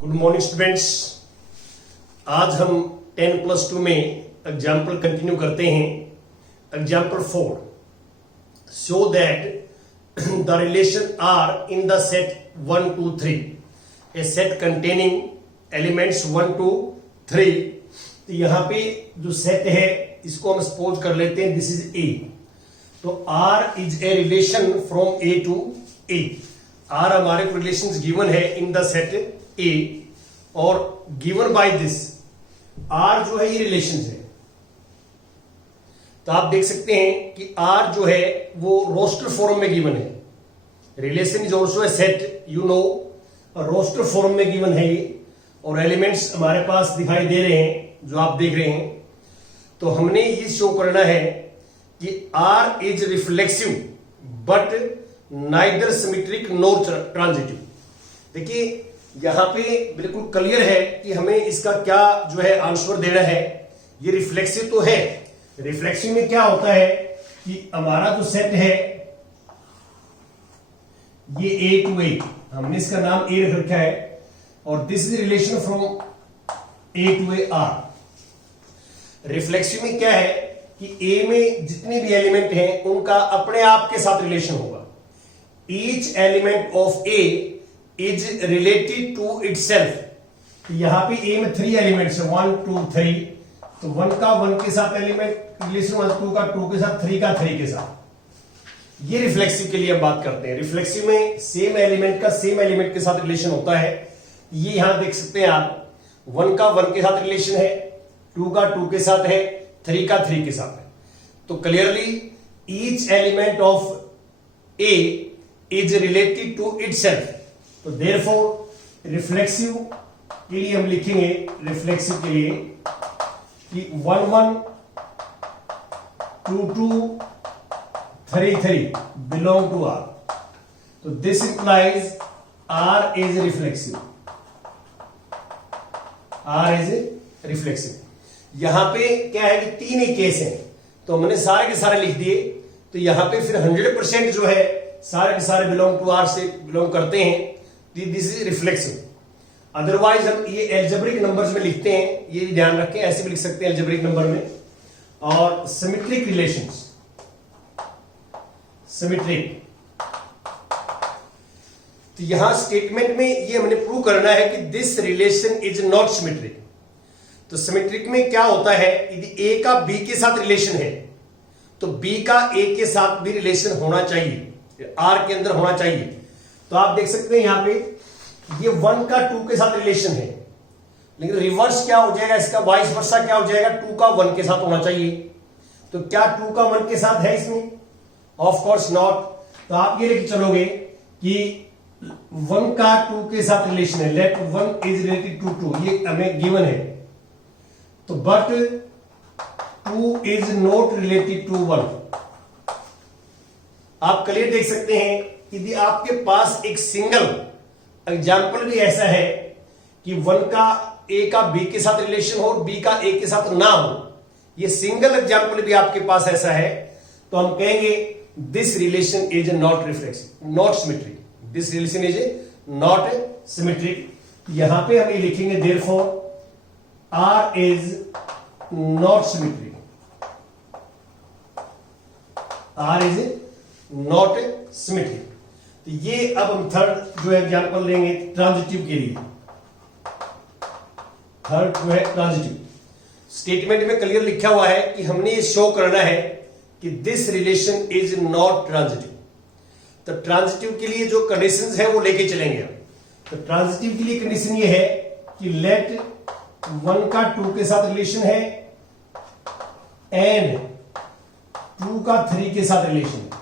Good morning students. आज हम 10+2 में एग्जाम्पल कंटिन्यू करते हैं। Example 4, show that the relation R in the set 1 2 3, a set containing elements 1 2 3। तो यहां पे जो सेट है इसको हम सपोज कर लेते हैं दिस इज ए। तो R is a relation from A to A. R हमारे को रिलेशन गिवन है इन द सेट ए और गिवन बाय दिस आर जो है ये रिलेशन है। तो आप देख सकते हैं कि आर जो है वो रोस्टर फॉर्म में गिवन है। Relation is also a set, you know, roster form में गिवन है ये, और एलिमेंट्स हमारे पास दिखाई दे रहे हैं जो आप देख रहे हैं। तो हमने ये शो करना है कि R is reflexive but neither symmetric nor transitive. देखिए यहां पे बिल्कुल क्लियर है कि हमें इसका क्या जो है आंसर देना है। ये रिफ्लेक्सिव तो है। रिफ्लेक्सिव में क्या होता है कि हमारा जो सेट है ये ए टू ए, हमने इसका नाम ए रख रखा है, और this is relation from A to A R. Reflexive में क्या है कि ए में जितने भी एलिमेंट हैं उनका अपने आप के साथ रिलेशन होगा। Each element of A is related to itself. यहां पे ए में 3 एलिमेंट्स है 1 2 3। तो 1 का 1 के साथ एलिमेंट रिलेशन, 2 का 2 के साथ, 3 का 3 के साथ। ये रिफ्लेक्सिव के लिए हम बात करते हैं। रिफ्लेक्सिव में सेम एलिमेंट का सेम एलिमेंट के साथ रिलेशन होता है। ये यहां देख सकते हैं आप, 1 का 1 के साथ रिलेशन है, 2 का 2 के साथ है, 3 का 3 के साथ है। तो clearly each element of A is related to itself. तो देयरफॉर रिफ्लेक्सिव के लिए हम लिखेंगे, रिफ्लेक्सिव के लिए कि 1 1 2 2 3 3 बिलोंग टू आर। तो this implies R is reflexive. R is reflexive. यहां पे क्या है कि 3 ही केस हैं, तो हमने सारे के सारे लिख दिए। तो यहां पे फिर 100% जो है सारे के सारे बिलोंग टू आर से बिलोंग करते हैं। This is reflexive. अदरवाइज हम ये एल्जेब्रिक नंबर्स में लिखते हैं, ये भी ध्यान रखें, ऐसे भी लिख सकते हैं एल्जेब्रिक नंबर में। और सिमेट्रिक रिलेशंस, सिमेट्रिक, तो यहां स्टेटमेंट में ये हमने प्रूव करना है कि this relation is not symmetric. तो सिमेट्रिक में क्या होता है, यदि ए का बी के साथ रिलेशन है तो बी का ए के साथ भी रिलेशन होना चाहिए, आर के अंदर होना चाहिए। तो आप देख सकते हैं यहां पे ये 1 का 2 के साथ रिलेशन है, लेकिन रिवर्स क्या हो जाएगा इसका, वाइस वर्सा क्या हो जाएगा, 2 का 1 के साथ होना चाहिए। तो क्या 2 का 1 के साथ है इसमें? Of course not. तो आप ये लेके चलोगे कि 1 का 2 के साथ रिलेशन है, लेट 1 इज रिलेटेड टू 2, ये हमें गिवन है। तो but 2 is not related to 1। आप क्लियर देख सकते हैं, यदि आपके पास एक सिंगल एग्जाम्पल भी ऐसा है कि 1 का ए का बी के साथ रिलेशन हो और बी का ए के साथ ना हो, ये सिंगल एग्जाम्पल भी आपके पास ऐसा है, तो हम कहेंगे this relation is not reflexive, not symmetric. This relation is not symmetric. यहां पे हम ये लिखेंगे therefore R is not symmetric. R is not symmetric. तो ये अब हम थर्ड जो है एग्जाम्पल लेंगे ट्रांजिटिव के लिए। थर्ड जो है ट्रांजिटिव, स्टेटमेंट में क्लियर लिखा हुआ है कि हमने ये शो करना है कि this relation is not transitive. तो ट्रांजिटिव के लिए जो कंडीशंस है वो लेके चलेंगे। तो ट्रांजिटिव के लिए कंडीशन ये है कि लेट 1 का 2 के साथ रिलेशन है एंड 2 का 3 के साथ रिलेशन है।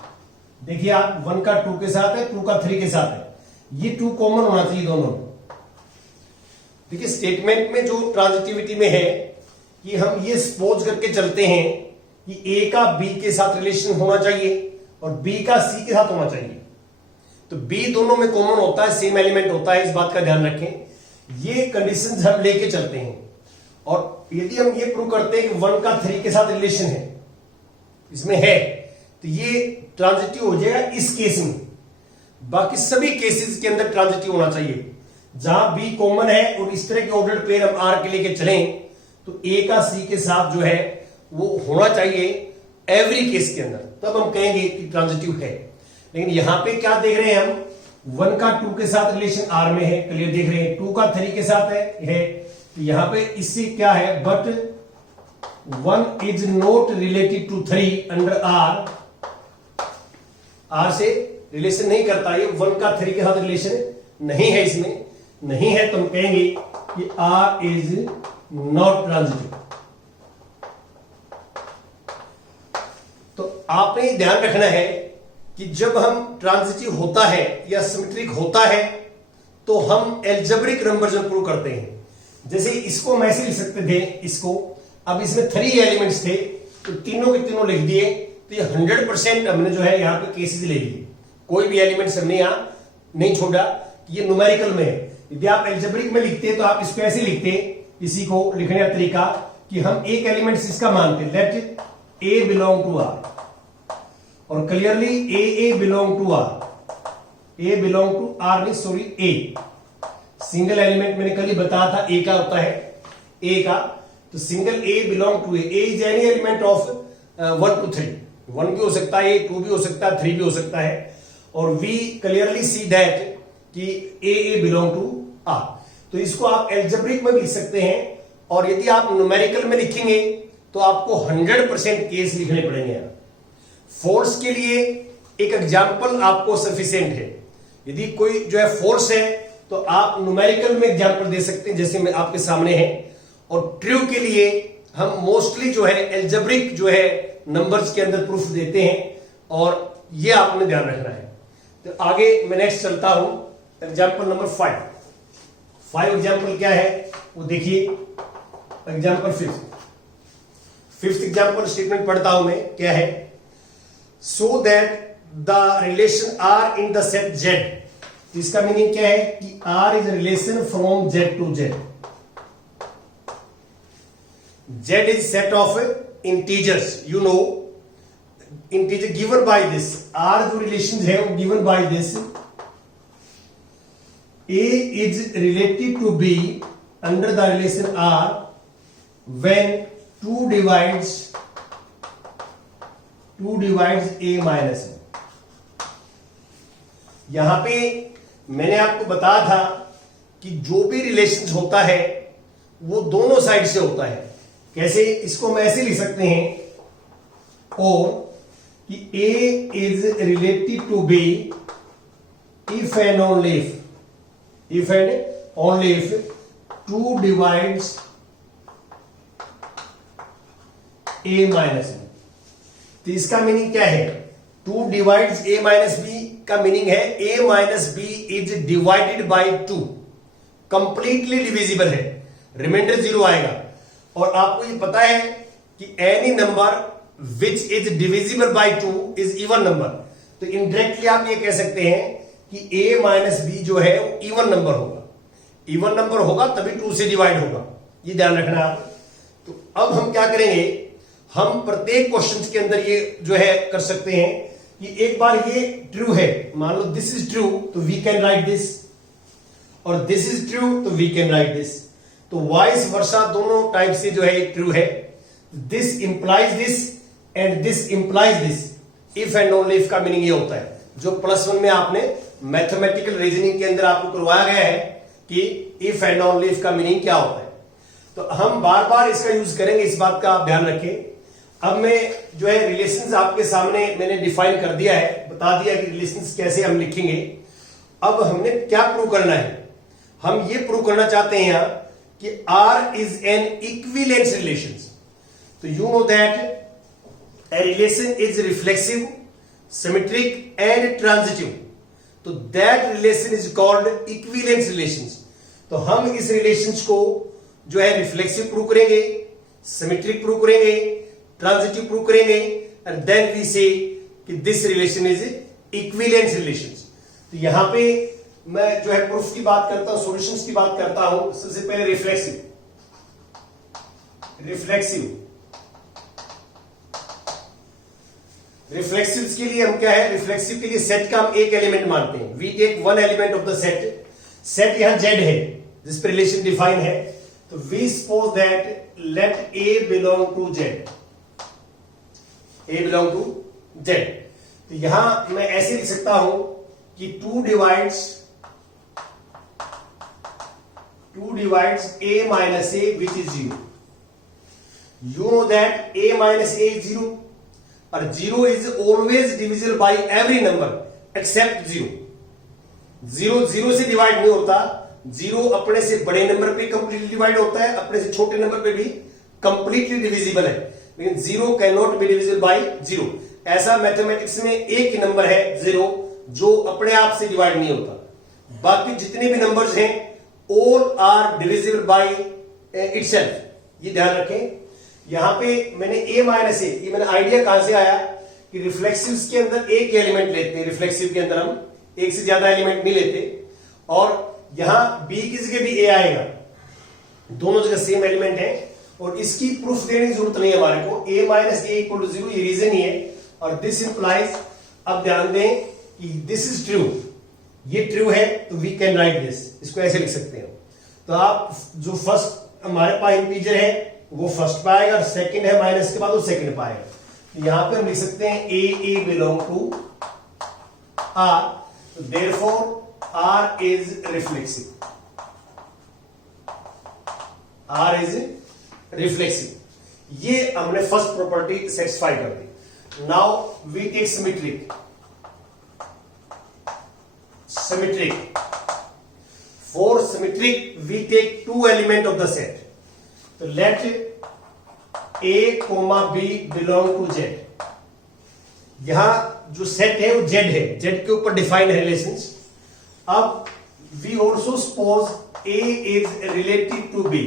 देखिए आप 1 का 2 के साथ है, 2 का 3 के साथ है, ये 2 कॉमन होना चाहिए दोनों। देखिए स्टेटमेंट में जो ट्रांजिटिविटी में है कि हम ये सपोज करके चलते हैं कि ए का बी के साथ रिलेशन होना चाहिए और बी का सी के साथ होना चाहिए। तो बी दोनों में कॉमन होता है, सेम एलिमेंट होता है, इस बात का ध्यान रखें। ये कंडीशंस हम लेके चलते हैं, और यदि हम ये प्रूव करते हैं कि 1 का 3 के साथ रिलेशन है, इसमें है, तो ये ट्रांजिटिव हो जाएगा इस केस में। बाकी सभी केसेस के अंदर ट्रांजिटिव होना चाहिए। जहां बी कॉमन है और इस तरह के ऑर्डर्ड पेयर हम आर के लेके चलें तो ए का सी के साथ जो है वो होना चाहिए एवरी केस के अंदर, तब हम कहेंगे कि ट्रांजिटिव है। लेकिन यहां पे क्या देख रहे हैं हम, 1 का 2 के साथ रिलेशन आर में है, क्लियर देख रहे हैं, 2 का 3 के साथ है तो यहां पे इससे क्या है, but 1 is not related to 3 under R से रिलेशन नहीं करता, ये 1 का 3 के साथ रिलेशन नहीं है, इसमें नहीं है तो हम कहेंगे कि आर इज नॉट ट्रांजिटिव। तो आपने ध्यान रखना है कि जब हम ट्रांजिटिव होता है या सिमेट्रिक होता है तो हम एल्जेब्रिक नंबर्स प्रूव करते हैं। जैसे इसको हम ऐसे लिख सकते थे, इसको अब इसमें 3 एलिमेंट्स थे तो तीनों के तीनों लिख दिए, तो ये 100% हमने जो है यहाँ पे केसेस ले लिए, कोई भी एलिमेंट्स हमने यहाँ नहीं छोड़ा, ये न्यूमेरिकल में है। यदि आप एल्जेब्रिक में लिखते तो आप इसको ऐसे लिखते, इसी को लिखने का तरीका कि हम एक एलिमेंट इसका मानते, let A belong to R, और clearly A belong to R, A belong to R नहीं सॉरी ए, सिंगल एलिमेंट मैंने कल ही बताया था ए का होता है, ए का, तो single a belong to A is any element of 1 to 3, 1 भी हो सकता है, 2 भी हो सकता है, 3 भी हो सकता है, और वी क्लियरली सी दैट कि ए बिलोंग टू आर। तो इसको आप एल्जेब्रिक में भी लिख सकते हैं, और यदि आप न्यूमेरिकल में लिखेंगे तो आपको 100% केस लिखने पड़ेंगे। फोर्स के लिए एक एग्जाम्पल आपको सफिशिएंट है, यदि कोई जो है फोर्स है तो आप न्यूमेरिकल में एग्जाम्पल दे सकते हैं जैसे मैं आपके सामने है, और ट्रू के लिए हम मोस्टली जो है एल्जेब्रिक जो है नंबर्स के अंदर प्रूफ देते हैं, और ये आपने ध्यान रखना है। तो आगे मैं नेक्स्ट चलता हूं, एग्जाम्पल नंबर 5 एग्जाम्पल क्या है वो देखिए, एग्जाम्पल 5th एग्जाम्पल स्टेटमेंट पढ़ता हूं मैं, क्या है, so that the relation R in the set Z, इसका मीनिंग क्या है कि R is relation from Z to Z, Z is set of integers, you know integer given by this, R जो रिलेशन है वो given by this, A is related to B under the relation R when 2 divides A minus B। यहां पे मैंने आपको बताया था कि जो भी रिलेशन होता है वो दोनों साइड से होता है। कैसे, इसको हम ऐसे लिख सकते हैं, और कि A is related to B if and only if and only if 2 divides A minus B। तो इसका मीनिंग क्या है, 2 divides A minus B का मीनिंग है A minus B is divided by 2, completely divisible है, रिमाइंडर 0 आएगा। और आपको ये पता है कि any number which is divisible by 2 is even number, तो इनडायरेक्टली आप ये कह सकते हैं कि a माइनस बी जो है वो इवन नंबर होगा, इवन नंबर होगा तभी 2 से डिवाइड होगा, ये ध्यान रखना आप। तो अब हम क्या करेंगे, हम प्रत्येक क्वेश्चन के अंदर ये जो है कर सकते हैं कि एक बार ये ट्रू है, मान लो दिस इज ट्रू तो वी कैन राइट दिस, और दिस इज ट्रू तो वी कैन राइट दिस, तो वाइस वर्सा दोनों टाइप से जो है ट्रू है, this implies this and this implies this, if and only if का मीनिंग ये होता है जो +1 में आपने मैथमेटिकल रीजनिंग के अंदर आपको करवाया गया है कि इफ एंड ओनली इफ का मीनिंग क्या होता है। तो हम बार बार इसका यूज करेंगे, इस बात का आप ध्यान रखें। अब मैं जो है रिलेशंस आपके सामने मैंने डिफाइन कर दिया है, बता दिया कि रिलेशंस कैसे हम लिखेंगे। अब हमने क्या प्रूव करना है, हम ये प्रूव करना चाहते हैं यहां कि R is an equivalence relation. तो you know that a relation is reflexive, symmetric and transitive, तो that relation is called equivalence relations। तो हम इस रिलेशंस को जो है रिफ्लेक्सिव प्रूव करेंगे, सिमेट्रिक प्रूव करेंगे, ट्रांजिटिव प्रूव करेंगे, एंड देन वी से कि this relation is equivalence relations. तो यहां पे मैं जो है प्रूफ की बात करता हूं, सॉल्यूशंस की बात करता हूं। सबसे पहले रिफ्लेक्सिव रिफ्लेक्सिव के लिए हम क्या है, रिफ्लेक्सिव के लिए सेट का हम एक एलिमेंट मानते हैं, we take one element of the set. Set यहां जेड है जिस पर रिलेशन डिफाइन है, तो we suppose that let A belong to Z, a belong to Z. तो यहां मैं ऐसे लिख सकता हूं कि 2 divides a minus a which is 0. You know that a minus a is 0 और 0 is always divisible by every number except 0. 0 से डिवाइड नहीं होता, 0 अपने से बड़े नंबर पे कंप्लीटली डिवाइड होता है, अपने से छोटे नंबर पे भी कंप्लीटली डिविजिबल है, लेकिन 0 can not be divisible by 0। ऐसा मैथमेटिक्स में एक ही नंबर है 0 जो अपने आप से डिवाइड नहीं होता। बाकी जितने भी नंबर्स हैं all are divisible by itself, ये ध्यान रखें। यहां पे मैंने a माइनस ए, ये मैंने आइडिया कहां से आया कि रिफ्लेक्सिव्स के अंदर एक एलिमेंट लेते हैं, रिफ्लेक्सिव के अंदर हम एक से ज्यादा एलिमेंट नहीं लेते, और यहां b की जगह भी a आएगा, दोनों जगह सेम एलिमेंट है, और इसकी प्रूफ देने की जरूरत नहीं है हमारे को। a minus a equal to 0 ये रीजन ही है, और दिस इंप्लाइज, अब ध्यान दें कि दिस इज ट्रू, ये ट्रू है तो वी कैन राइट दिस, इसको ऐसे लिख सकते हैं। तो आप जो फर्स्ट हमारे पास इंटीजर है वो फर्स्ट पे आएगा, और सेकंड है माइनस के बाद वो सेकंड पे आएगा। तो यहां पे हम लिख सकते हैं A belong to R, therefore R is reflexive, R is reflexive. ये हमने फर्स्ट प्रॉपर्टी सेटिस्फाई कर दी। Now we take symmetric, for symmetric we take 2 element of the set, so let a comma b belong to z। यहां जो set है वो z है, z के ऊपर डिफाइंड है रिलेशंस। अब we also suppose a is related to b,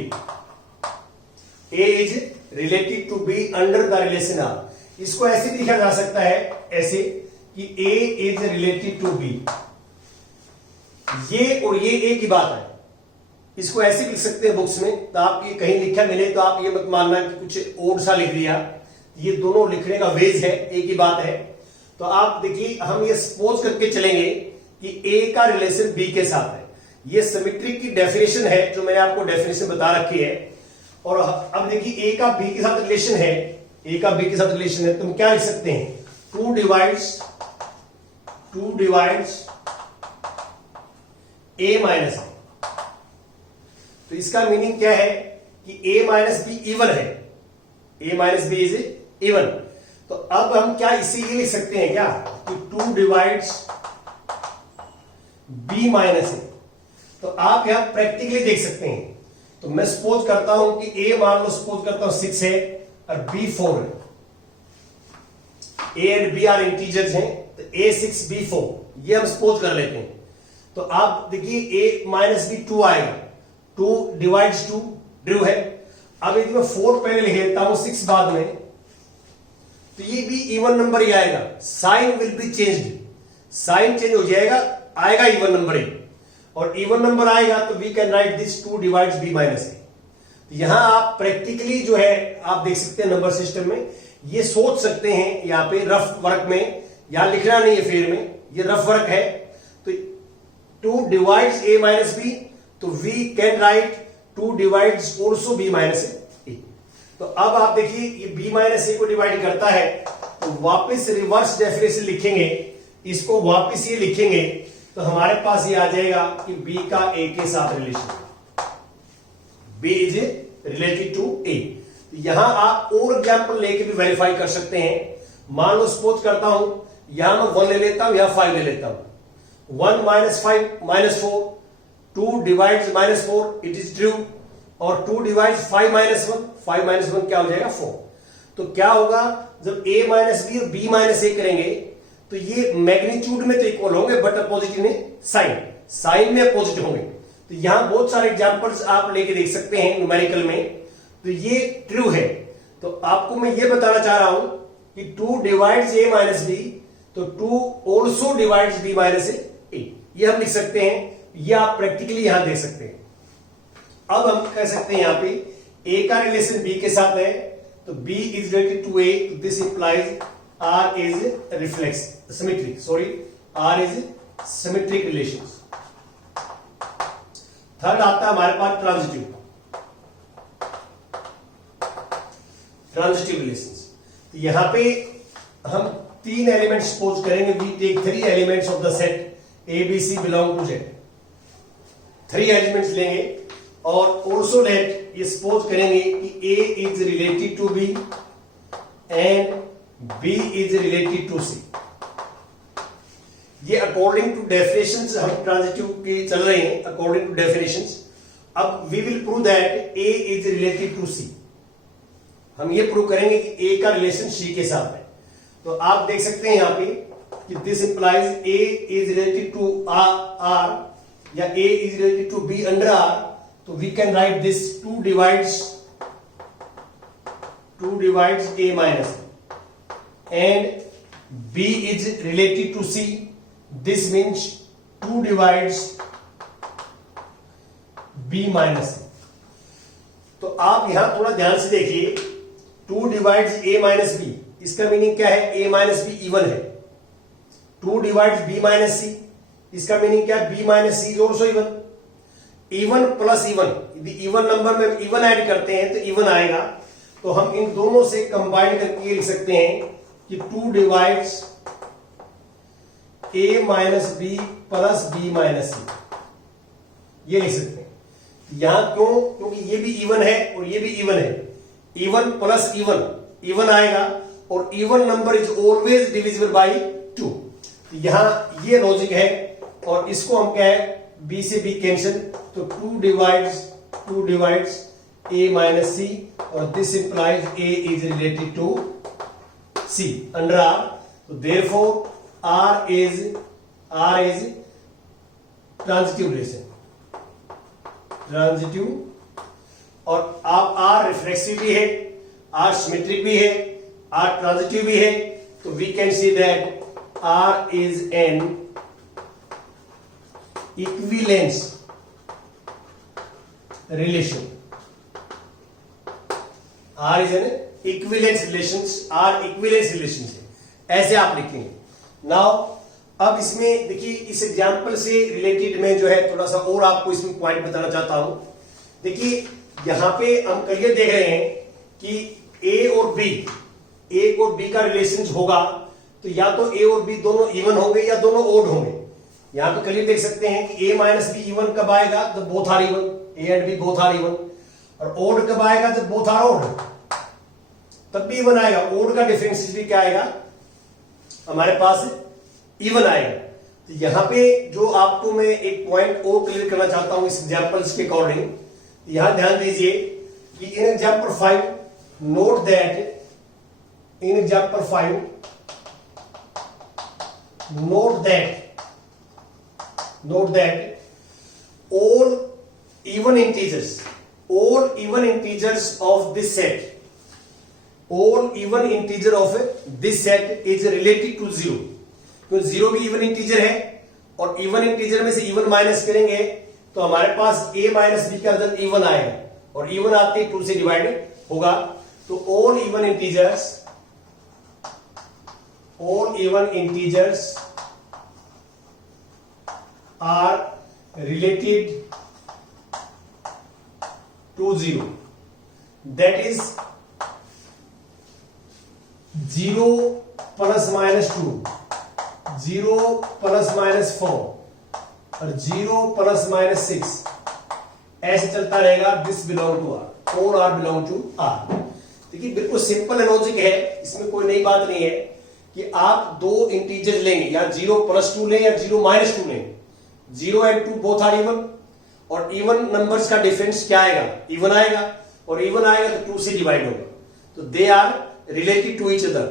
a is related to b under the relation r। इसको ऐसे भी लिखा जा सकता है ऐसे कि a is related to b, ये और ये एक ही बात है। इसको ऐसे लिख सकते हैं बुक्स में, तो आप ये कहीं लिखा मिले तो आप ये मत मानना कि कुछ और सा लिख दिया, ये दोनों लिखने का वेज है, एक ही बात है। तो आप देखिए हम ये सपोज करके चलेंगे कि a का रिलेशन b के साथ है। ये सिमेट्रिक की डेफिनेशन है जो मैंने आपको डेफिनेशन बता रखी है। और अब देखिए a का b के साथ रिलेशन है, a का b के साथ रिलेशन है, तो हम क्या लिख सकते हैं, 2 divides a माइनस है। तो इसका मीनिंग क्या है कि a माइनस बी इवन है, a minus b is even. तो अब हम क्या इसी ये लिख सकते हैं क्या कि 2 divides b माइनस है। तो आप यहां प्रैक्टिकली देख सकते हैं। तो मैं सपोज करता हूं कि a मान लो सपोज करता हूं 6 है और b 4 है, a and b are integers हैं, तो a 6 b 4 ये हम सपोज कर लेते हैं। तो आप देखिए a माइनस बी 2 आएगा, 2 divides 2 ट्रू है। अब यदि मैं 4 पहले लिख लेता हूं 6 बाद में, तो ये भी इवन नंबर ही आएगा, sign will be changed, sign change हो जाएगा, आएगा इवन नंबर ही, और इवन नंबर आएगा तो we can write this 2 divides b minus a। तो यहां आप प्रैक्टिकली जो है आप देख सकते हैं नंबर सिस्टम में, ये सोच सकते हैं यहां पे रफ वर्क में, यहां लिखना नहीं है फेर में, ये रफ वर्क है। तो 2 divides a minus b, तो we can write 2 divides also b minus a। तो अब आप देखिए ये b minus a को डिवाइड करता है, तो वापस रिवर्स डेफिनेशन लिखेंगे, इसको वापस ये लिखेंगे, तो हमारे पास ये आ जाएगा कि b का a के साथ relation, b is related to a। तो यहां आप और एग्जांपल लेके भी वेरीफाई कर सकते हैं। मान लो सपोज करता हूं, यहां मैं 1 ले लेता हूं, यहां 5 ले लेता हूं, 1 minus 5 minus 4, 2 divides minus 4, it is true, और 2 divides 5 minus 1, 5 minus 1 क्या हो जाएगा 4। तो क्या होगा जब a minus b और b minus a करेंगे तो ये मैग्नीट्यूड में तो इक्वल होंगे बट अपोजिट में साइन में अपोजिट होंगे। तो यहां बहुत सारे एग्जांपल्स आप लेके देख सकते हैं न्यूमेरिकल में, तो ये ट्रू है। तो आपको मैं ये बताना चाह रहा हूं कि 2 divides a minus b, तो 2 also divides b minus a, ये हम लिख सकते हैं, ये आप प्रैक्टिकली यहां देख सकते हैं। अब हम कह सकते हैं यहां पे a का रिलेशन b के साथ है, तो b is related to a, तो this implies r is symmetric relations. Third आता है हमारे पास ट्रांजिटिव रिलेशंस। तो यहां पे हम 3 एलिमेंट्स सपोज करेंगे, we take 3 elements of the set A B C belong to Z. 3 elements लेंगे और ऑल्सो लेट ये सपोज करेंगे कि A is related to B and B is related to C. ये अकॉर्डिंग टू डेफिनेशंस हम transitive के चल रहे हैं, अकॉर्डिंग टू डेफिनेशंस। अब we will prove that A is related to C. हम ये प्रूव करेंगे कि ए का रिलेशन सी के साथ है। तो आप देख सकते हैं यहां पे कि this implies A is related to R या A is related to B under R. तो we can write this 2 divides A minus and B is related to C. This means 2 divides B minus. तो आप यहां थोड़ा ध्यान से देखिए, 2 divides A minus B, इसका मीनिंग क्या है? ए माइनस बी इवन है। 2 डिवाइड्स बी माइनस सी, इसका मीनिंग क्या है? B minus c is also even. Even plus even, यदि इवन नंबर में इवन ऐड करते हैं तो इवन आएगा। तो हम इन दोनों से कंबाइन करके ये लिख सकते हैं कि 2 divides A minus B plus B minus C, ये लिख सकते हैं। यहां क्यों? क्योंकि ये भी इवन है और ये भी इवन है। इवन प्लस इवन, इवन आएगा और even number is always divisible by 2। तो यहां ये लॉजिक है और इसको हम क्या है, बी से बी कैंसिल, तो 2 डिवाइड्स ए माइनस सी और this implies A is related to C under R. तो therefore R is transitive relation, और आप आर रिफ्लेक्सिव भी है, आर सिमेट्रिक भी है, आर ट्रांजिटिव भी है। तो we can see that R is an equivalence relation. R is an equivalence relations, R equivalence relation है, ऐसे आप लिखेंगे। नाउ अब इसमें देखिए, इस एग्जांपल से रिलेटेड में जो है थोड़ा सा और आपको इसमें पॉइंट बताना चाहता हूं। देखिए यहां पे हम क्लियर देख रहे हैं कि ए और बी का रिलेशन होगा तो या तो ए और बी दोनों इवन होंगे या दोनों ओड होंगे। यहां तो क्लियर देख सकते हैं कि ए माइनस बी इवन कब आएगा? जब both are even, a and b both are even. और ओड कब आएगा? जब बोथ आर ओड, तब भी इवन आएगा। ओड का डिफरेंशियल क्या आएगा? हमारे पास इवन आएगा। तो यहां पे जो आपको मैं एक पॉइंट और क्लियर करना चाहता हूं इस एग्जांपल्स के अकॉर्डिंग, यहां ध्यान दीजिए कि in example 5 note that all even integers of this set, all even integer of this set is related to 0। क्योंकि 0 भी इवन इंटीजर है और इवन इंटीजर में से इवन माइनस करेंगे तो हमारे पास a माइनस बी का रिजल्ट इवन आएगा और इवन आते ही 2 से डिवाइड होगा। तो all even integers are related to 0, that is 0 plus minus 2, 0 plus minus 4 और 0 plus minus 6 ऐसे चलता रहेगा। दिस बिलोंग टू आर, और आर बिलोंग टू आर। देखिए बिल्कुल सिंपल लॉजिक है, इसमें कोई नई बात नहीं है कि आप 2 इंटीजर लेंगे, या 0 प्लस 2 लें या 0 माइनस 2 लें, 0 एंड 2 बोथ आर इवन, और इवन नंबर्स का डिफरेंस क्या आएगा? इवन आएगा, और इवन आएगा तो 2 से डिवाइड होगा। तो they are related to each other.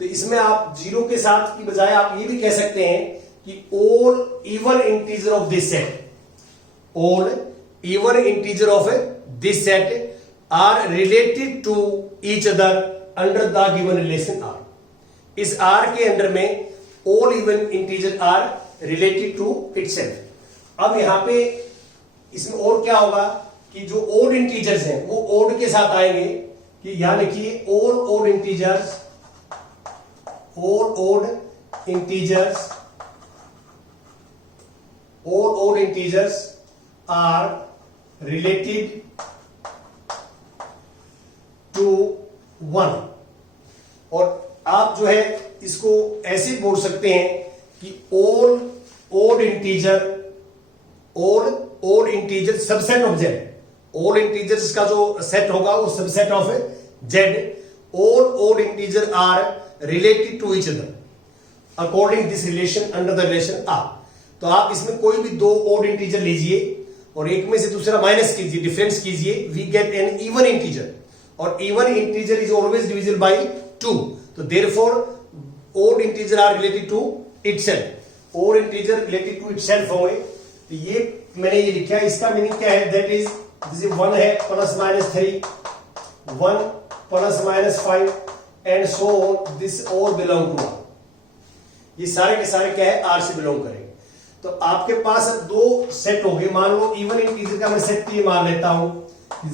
तो इसमें आप 0 के साथ की बजाय आप ये भी कह सकते हैं कि all even integer of this set, all even integer of this set are related to each other under the given relation R. इस आर के अंडर में all even integer are related to itself. अब यहां पे इसमें और क्या होगा कि जो ओड इंटीजर्स हैं वो ओड के साथ आएंगे, कि यहां लिखिए all odd integers are related to 1। और आप जो है इसको ऐसे बोल सकते हैं कि all odd integer subset of Z. All integers का जो सेट होगा वो subset of Z. All odd integer are related to each other according this relation under the relation R. तो आप इसमें कोई भी दो ओड इंटीजर लीजिए और एक में से दूसरा माइनस कीजिए, डिफरेंस कीजिए, we get an even integer. और even integer is always divisible by 2। तो therefore odd integer are related to itself. Odd integer related to itself होंगे। तो ये मैंने ये लिखा है, इसका मीनिंग क्या है? दैट इज जैसे 1 है plus minus 3, 1 plus minus 5 and so on, this all belong to R. ये सारे के सारे क्या है? आर से बिलोंग करेंगे। तो आपके पास दो सेट हो गए। मान लो इवन इंटीजर का मैं सेट तो ये मान लेता हूं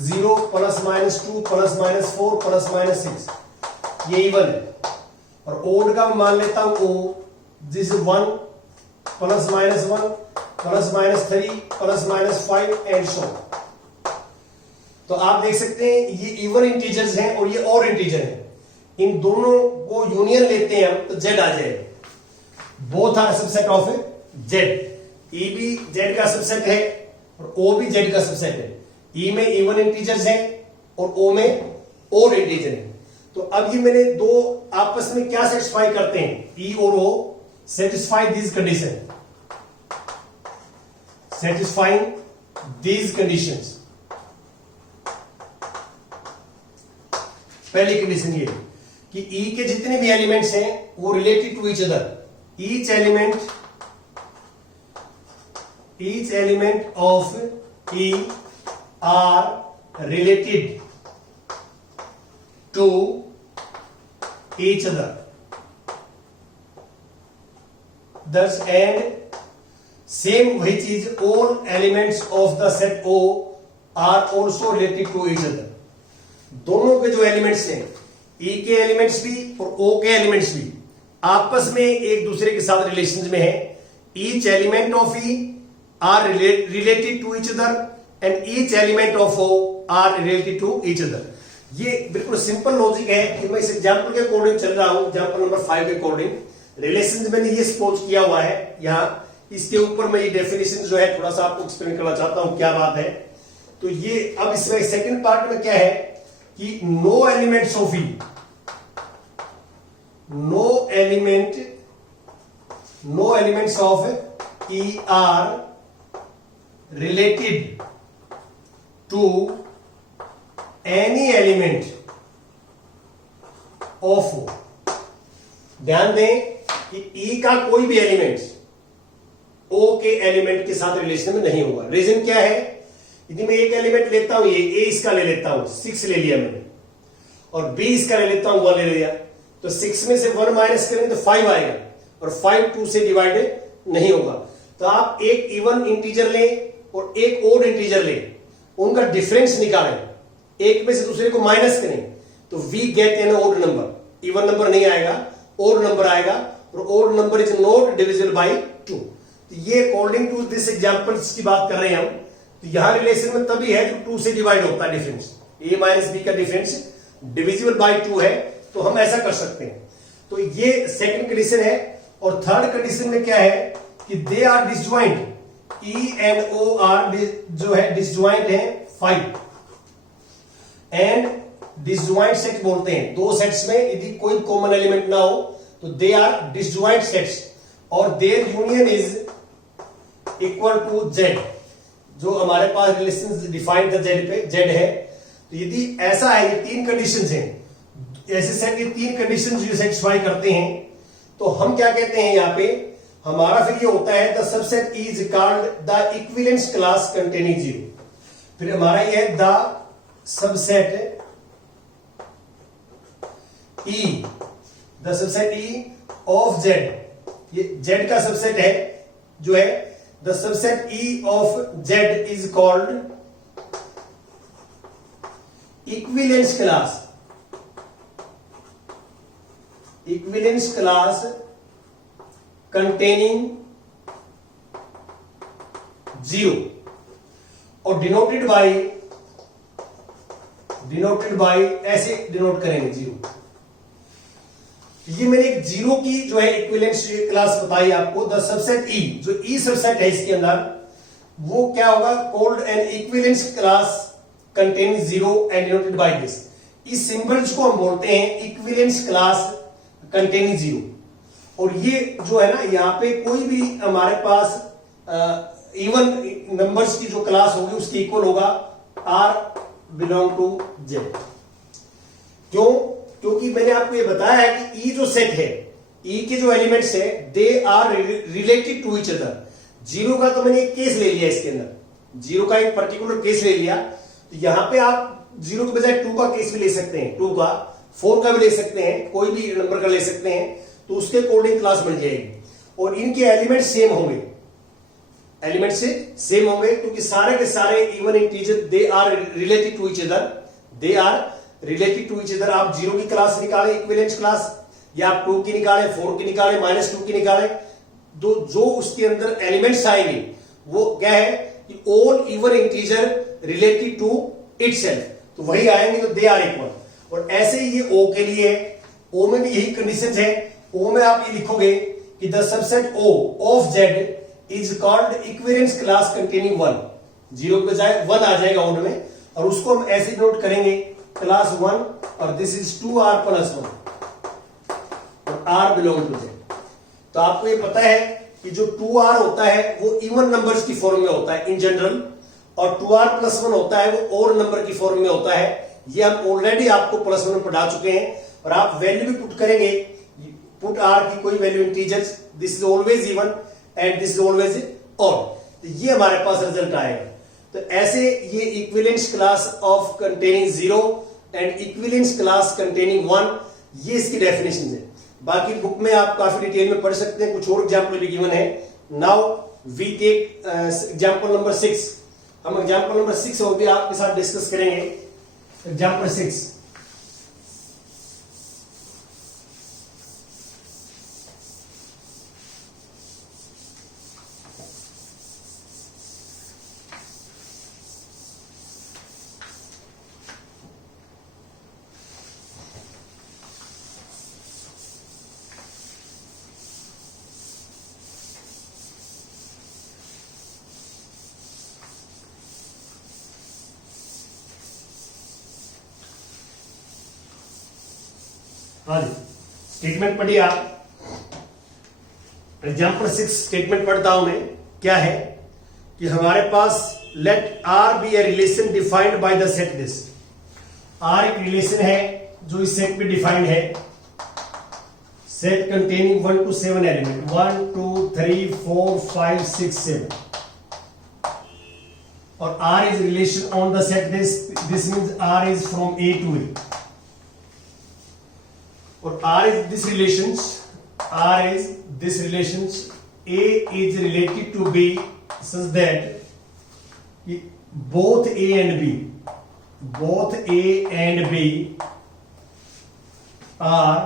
0 plus minus 2 plus minus 4 plus minus 6, ये इवन है। और ओड का मैं मान लेता हूं O, this 1 plus minus 1 plus minus 3 plus minus 5 and so. तो आप देख सकते हैं ये इवन इंटीजर्स हैं और ये और इंटीजर हैं। इन दोनों को यूनियन लेते हैं हम तो जेड आ जाएगा। Both are subset of Z. E भी जेड का सबसेट है और ओ भी जेड का सबसेट है। ई में इवन इंटीजर्स है और ओ में ओड इंटीजर है। तो अब ये मैंने दो आपस में क्या सेटिस्फाई करते हैं? ई और O satisfy this condition, satisfying these conditions. पहली कंडीशन ये कि ई के जितने भी एलिमेंट्स हैं वो related to each other. each element of E are related to each other. Thus and same वही चीज, all elements of the set O are also related to each other. दोनों के जो एलिमेंट्स हैं, E के elements भी और O के एलिमेंट्स भी आपस में एक दूसरे के साथ रिलेशन में है। Each element of E are related to each other and each element of O are related to each other. ये बिल्कुल सिंपल लॉजिक है कि मैं इस एग्जांपल के अकॉर्डिंग चल रहा हूं। एग्जांपल नंबर 5 के अकॉर्डिंग रिलेशन मैंने ये सपोज किया हुआ है यहां। इसके ऊपर मैं ये डेफिनेशन जो है थोड़ा सा आपको एक्सप्लेन करना चाहता हूं क्या बात है। तो ये अब इसमें सेकंड पार्ट में क्या है कि no elements of E, no elements of E are related to any element of O। ध्यान दें कि E का कोई भी एलिमेंट O के एलिमेंट के साथ रिलेशन में नहीं होगा। रीजन क्या है? यदि मैं एक एलिमेंट लेता हूं, ये A इसका ले लेता हूं, 6 ले लिया मैंने, और B इसका ले लेता हूं, 1 ले लिया, तो 6 में से 1 माइनस करेंगे तो 5 आएगा और 5 2 से डिवाइडेड नहीं होगा। तो आप एक इवन इंटीजर लें और एक ओड इंटीजर लें, उनका डिफरेंस निकालें, एक में से दूसरे को माइनस करें तो we get an odd number. Even number नहीं आएगा, ओड नंबर आएगा और odd number is not divisible by 2। तो ये अकॉर्डिंग टू दिस एग्जांपल्स की बात कर रहे हैं हम। तो यहां रिलेशन में तभी है जो 2 से डिवाइड होता है डिफरेंस। ए माइनस बी का डिफरेंस डिविजिबल बाय 2 है, तो हम ऐसा कर सकते हैं। तो ये सेकंड कंडीशन है। और थर्ड कंडीशन में क्या है कि they are disjoint. E and O are जो है डिसजॉइंट है 5 एंड डिसजॉइंट सेट बोलते हैं। दो सेट्स में यदि कोई कॉमन एलिमेंट ना हो तो दे आर डिसजॉइंट सेट्स और their union is equal to Z. जो हमारे पास रिलेशन डिफाइंड था जेड पे, जेड है। तो यदि ऐसा है, ये 3 कंडीशंस हैं, ऐसे सेट के 3 कंडीशंस जो सेटिस्फाई करते हैं, तो हम क्या कहते हैं यहां पे, हमारा फिर ये होता है the subset is called the equivalence class containing 0। फिर हमारा ये है the subset E, the subset E of Z. ये जेड का सबसेट है जो है, the subset E of Z is called equivalence class, equivalence class containing 0। और डिनोटेड बाय ऐसे डिनोट करेंगे जीरो। ये मैंने एक जीरो की जो है इक्विवेलेंस क्लास बताई आपको। द सबसेट ई, जो ई सबसेट है इसके अंदर, वो क्या होगा, called an equivalence class containing zero and denoted by this. इस सिंबल्स को हम बोलते हैं इक्विवेलेंस क्लास कंटेनिंग जीरो। और ये जो है ना, यहां पे कोई भी हमारे पास इवन नंबर्स की जो क्लास होगी उसकी इक्वल होगा आर बिलोंग टू जेड। क्यों? क्योंकि मैंने आपको ये बताया है कि ई जो सेट है, ई के जो एलिमेंट्स है, they are related to each other. Zero का तो मैंने एक केस ले लिया, इसके अंदर जीरो का एक पर्टिकुलर केस ले लिया। तो यहां पे आप जीरो के बजाय टू का केस भी ले सकते हैं, टू का, फोर का भी ले सकते हैं, कोई भी नंबर का ले सकते हैं, तो उसके अकॉर्डिंग क्लास बन जाएगी। और इनके एलिमेंट सेम होंगे, एलिमेंट से सेम होंगे, क्योंकि सारे के सारे even integer they are related to each other, they are related to each other. आप जीरो की क्लास निकाले इक्विवेलेंस क्लास, या आप टू की निकाले, फोर की निकाले, -2 की निकाले, जो उसके अंदर एलिमेंट्स आएंगे वो क्या है कि all even integer related to itself, तो वही आएंगे, तो दे आर इक्वल। और ऐसे ही ये ओ के लिए है, ओ में भी यही कंडीशन है। ओ में आप ये लिखोगे कि the subset O of Z is called equivalence class containing one. Zero के बजाय वन आ जाएगा ओड में, और उसको हम ऐसे नोट करेंगे क्लास वन, और दिस इज 2r+1 और r बिलोंग टू जेड। तो आपको ये पता है कि जो 2r होता है वो इवन नंबर्स की फॉर्म में होता है इन जनरल, और 2r+1 होता है वो और नंबर की फॉर्म में होता है। ये हम ऑलरेडी आपको +1 में पढ़ा चुके हैं। और आप वैल्यू भी पुट करेंगे, पुट r की कोई value integers, this is always even and this is always odd, तो ये हमारे पास रिजल्ट आएगा। तो ऐसे ये equivalence class of containing zero and equivalence class containing one, ये इसकी डेफिनेशन है। बाकी बुक में आप काफी डिटेल में पढ़ सकते हैं, कुछ और एग्जाम्पल भी गिवन है। Now we take example number 6। हम एग्जाम्पल नंबर 6 और भी आपके साथ डिस्कस करेंगे। एग्जाम्पल 6, हाँ जी, स्टेटमेंट पढ़िए आप। एग्जाम्पल 6 स्टेटमेंट पढ़ता हूं मैं। क्या है कि हमारे पास let R be a relation defined by the set this. R एक रिलेशन है जो इस सेट में डिफाइंड है। सेट कंटेनिंग 1 to 7 एलिमेंट, 1 2 3 4 5 6 7, और R is relation on the set this means R is from A to A. और R is this relations, A is related to B such that both A and B are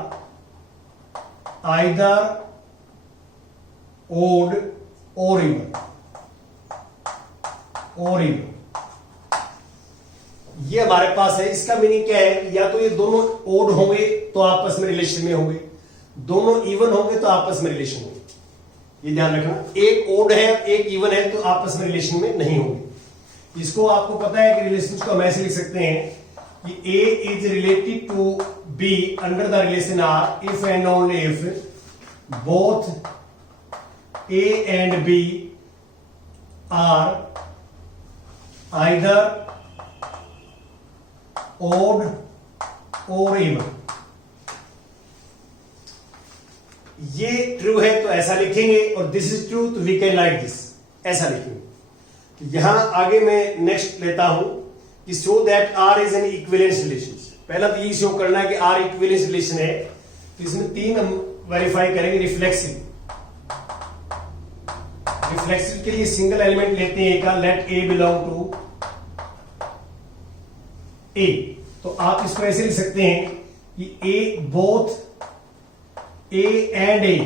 either odd or even। ये हमारे पास है। इसका meaning क्या है, या तो ये दोनों ओड होंगे तो आपस में रिलेशन में होंगे, दोनों इवन होंगे तो आपस में रिलेशन होंगे। ये ध्यान रखना, एक ओड है एक इवन है तो आपस में रिलेशन में नहीं होंगे। इसको आपको पता है कि रिलेशन को हम ऐसे लिख सकते हैं कि A is related to B under the relation R if and only if both A and B are either odd or even। ये ट्रू है तो ऐसा लिखेंगे, और दिस इज ट्रू तो वी कैन राइट दिस, ऐसा लिखेंगे। यहां आगे मैं नेक्स्ट लेता हूं कि show that R is an equivalence relation. पहला तो ये शो करना है कि आर इक्विवेलेंस रिलेशन है, तो इसमें 3 हम वेरीफाई करेंगे। रिफ्लेक्सिव के लिए सिंगल एलिमेंट लेते हैं का, let A belong to A. तो आप इसको ऐसे लिख सकते हैं कि A both A and A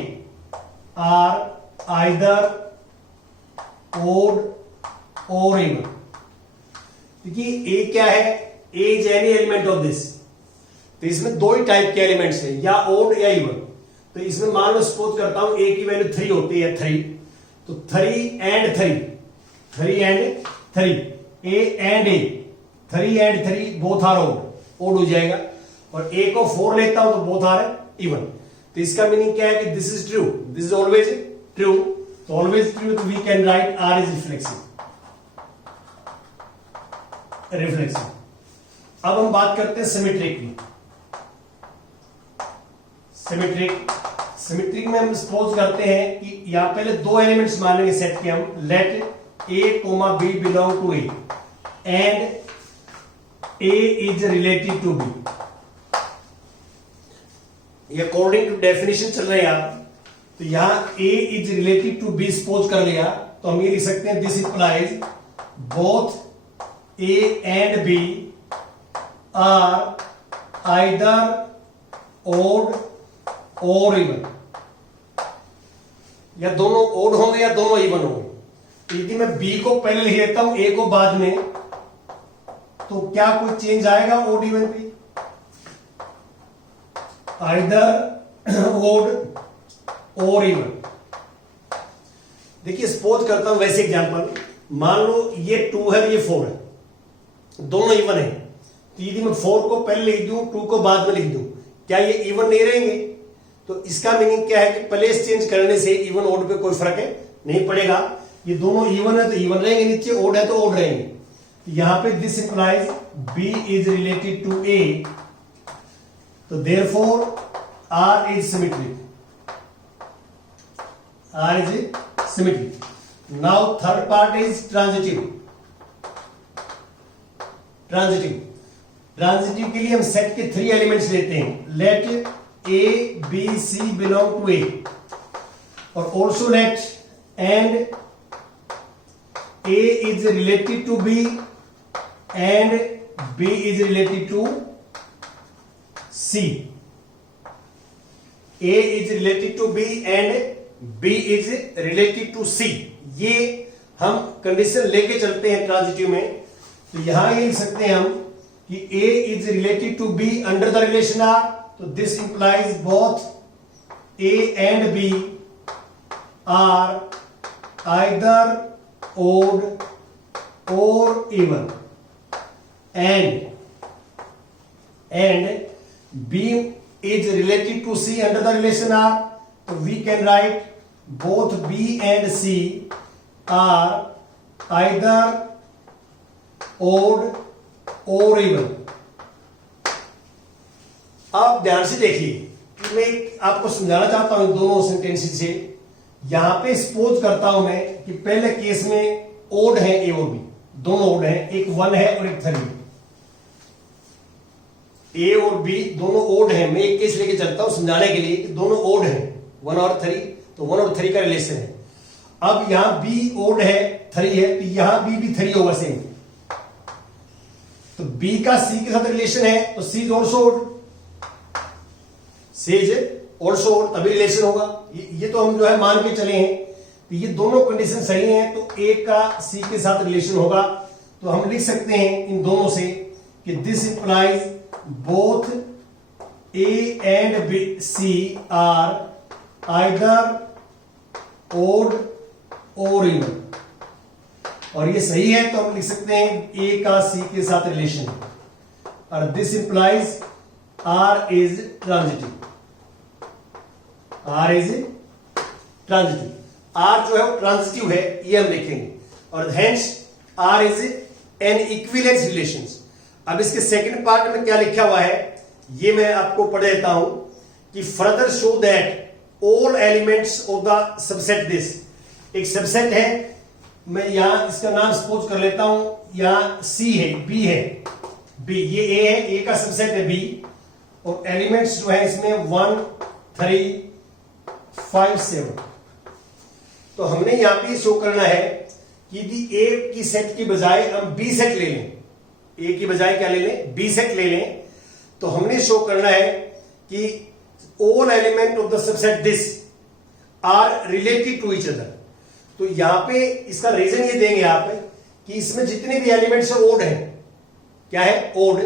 are either odd और इवन। देखिए ए क्या है, A is any element of this. तो इसमें दो ही टाइप के एलिमेंट्स हैं, या ओड या इवन। तो इसमें मान लो सपोज करता हूं ए की वैल्यू 3 होती है, 3, तो 3 and 3, 3 and 3, A and A, 3 and 3 both are odd, odd हो जाएगा। और ए को 4 लेता हूं तो बोथ आर इवन। तो इसका मीनिंग क्या है कि this is true, this is always true. तो ऑलवेज ट्रू, तो we can write R is reflexive, reflexive. अब हम बात करते हैं सिमेट्रिक की। सिमेट्रिक में हम सपोज करते हैं कि यहां पहले दो एलिमेंट्स मानेंगे सेट के हम, let A comma B belong to A and A is related to B. ये अकॉर्डिंग टू डेफिनेशन चल रहे हैं आप। तो यहां A is related to B suppose कर लिया, तो हम ये लिख सकते हैं this implies both A and B are either odd और इवन, या दोनों ओड होंगे या दोनों इवन होंगे। यदि मैं बी को पहले लिख लेता हूं ए को बाद में, तो क्या कोई चेंज आएगा ओड इवन पे? आइदर ओड और इवन। देखिए सपोज करता हूं वैसे एग्जांपल, मान लो ये 2 है, ये 4 है, दोनों इवन है। तो यदि मैं 4 को पहले लिख दूं, 2 को बाद में लिख दूं, क्या ये इवन नहीं रहेंगे? तो इसका मीनिंग क्या है कि प्लेस चेंज करने से इवन ओड पे कोई फर्क नहीं पड़ेगा। ये दोनों इवन है तो इवन रहेंगे, नीचे ओड है तो ओड रहेंगे। तो यहां पे this implies B is related to A, तो therefore R is symmetric, R is symmetric. Now third part is transitive. Transitive के लिए हम सेट के 3 एलिमेंट्स लेते हैं, let A, B, C belong to A, और also let and A is related to B and B is related to C. A is related to B and B is related to C. ये हम condition लेके चलते हैं transitive में। तो यहां ये लिख सकते हैं हम कि A is related to B under the relation R. तो this implies both A and B are either odd और even, and B is related to C under the relation R. तो we can write both B and C are either odd और even. आप ध्यान से देखिए कि मैं आपको समझाना चाहता हूं दोनों सेंटेंसेस से। यहां पे सपोज करता हूं मैं कि पहले केस में ओड है ए और बी, दोनों ओड है, एक 1 है और एक 3 है। ए और बी दोनों ओड है। मैं एक केस लेके चलता हूं समझाने के लिए कि दोनों ओड है, 1 और 3, तो 1 और 3 का रिलेशन है। अब यहां बी ओड है, 3 है, तो यहां बी भी 3 होगा सेम। तो बी का सी के साथ रिलेशन है, तो C is also odd, C is also odd, तभी रिलेशन होगा। ये तो हम जो है मान के चले हैं। तो ये दोनों कंडीशन सही हैं, तो ए का सी के साथ रिलेशन होगा। तो हम लिख सकते हैं इन दोनों से कि this implies both A and B C are either odd और इवन। और ये सही है तो हम लिख सकते हैं ए का सी के साथ रिलेशन, और this implies R is transitive, R is transitive. R जो है वो ट्रांजिटिव है, ये हम लिखेंगे, और hence R is an equivalence relations. अब इसके सेकंड पार्ट में क्या लिखा हुआ है ये मैं आपको पढ़ देता हूं कि further show that all elements of the subset this. एक सबसेट है, मैं यहां इसका नाम सपोज कर लेता हूं, यहां सी है, बी है, बी ये ए है, ए का सबसेट है बी, और एलिमेंट्स जो है इसमें 1, 3, 5, 7। तो हमने यहां पे शो करना है कि यदि ए की सेट की बजाय हम बी सेट ले लें, ए की बजाय क्या ले लें, बी सेट ले लें, तो हमने शो करना है कि all element of the subset this are related to each other. तो यहां पे इसका रीजन ये देंगे आप कि इसमें जितने भी एलिमेंट्स ओड हैं क्या है, ओड।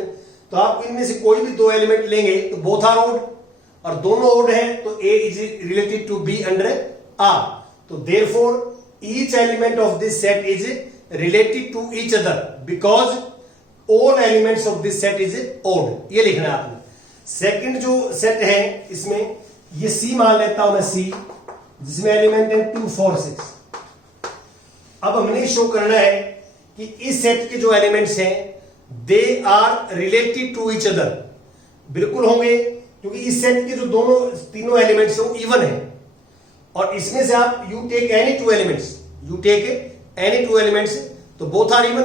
तो आप इनमें से कोई भी दो एलिमेंट लेंगे तो बोथ आर ओड, और दोनों ओड है तो A is related to B under R. तो therefore each element of this set is related to each other because all elements of this set is odd. ये लिखना है आपने। सेकंड जो सेट है इसमें ये सी मान लेता हूं मैं, सी जिसमें एलिमेंट है 2 4 6। अब हमने शो करना है कि इस सेट के जो एलिमेंट्स हैं they are related to each other. बिल्कुल होंगे, क्योंकि इस सेट के जो दोनों तीनों एलिमेंट्स हैं वो इवन है। और इसमें से आप you take any two elements, you take any two elements, तो both are even,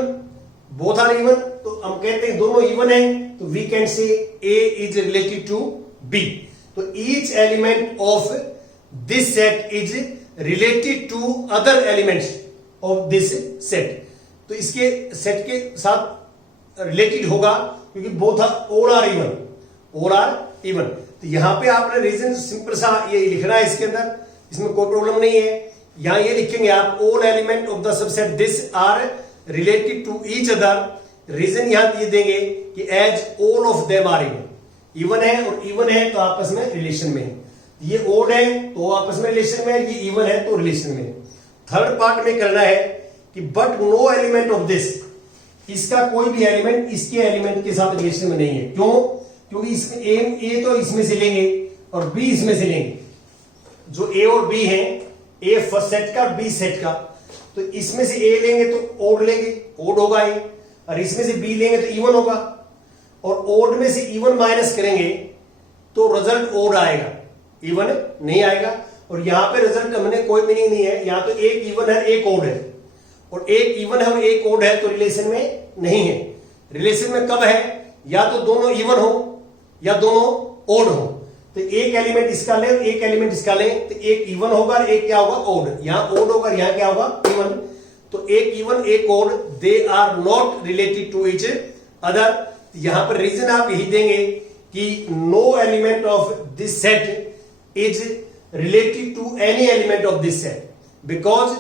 both are even. तो हम कहते हैं दोनों इवन हैं, तो we can say A is related to B. तो each element of this set is related to other elements of this set. तो इसके सेट के साथ रिलेटेड होगा क्योंकि both all are even, all are even. तो यहां पे आपने रीजन सिंपल सा ये लिखना है इसके अंदर, इसमें कोई प्रॉब्लम नहीं है। यहां ये लिखेंगे आप all element of the subset this are related to each other. Reason यहां ये देंगे कि as all of them are even, even है और इवन है तो आपस में रिलेशन में है। ये ओड है तो आपस में रिलेशन में है, ये इवन है तो रिलेशन में है। थर्ड पार्ट में करना है कि but no element of this, इसका कोई भी एलिमेंट इसके एलिमेंट के साथ रिलेशन में नहीं है। क्यों? क्योंकि इसमें ए तो इसमें से लेंगे और बी इसमें से लेंगे। जो ए और बी है, ए फर्स्ट सेट का और बी सेट का, तो इसमें से ए लेंगे तो ओड लेंगे, ओड होगा ए, और इसमें से बी लेंगे तो इवन होगा। और ओड में से इवन माइनस करेंगे तो रिजल्ट ओड आएगा, इवन नहीं आएगा। और यहां पे रिजल्ट हमने कोई मीनिंग नहीं है, यहां तो एक इवन है एक ओड है, और एक इवन है और एक ओड है तो रिलेशन में नहीं है। रिलेशन में कब है? या तो दोनों इवन हो या दोनों ओड हो। तो एक एलिमेंट इसका ले और एक एलिमेंट इसका ले तो एक इवन होगा और एक क्या होगा, ओड। यहां ओड होगा, यहां क्या होगा, इवन। तो एक इवन एक odd, they are not related to each other. यहां पर रीजन आप यही देंगे कि no element of this set is related to any element of this set because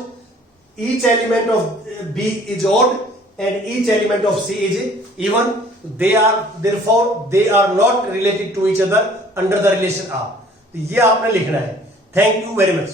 each element of B is odd and each element of C is even. Therefore they are not related to each other under the relation R. तो ये आपने लिखना है। Thank you very much.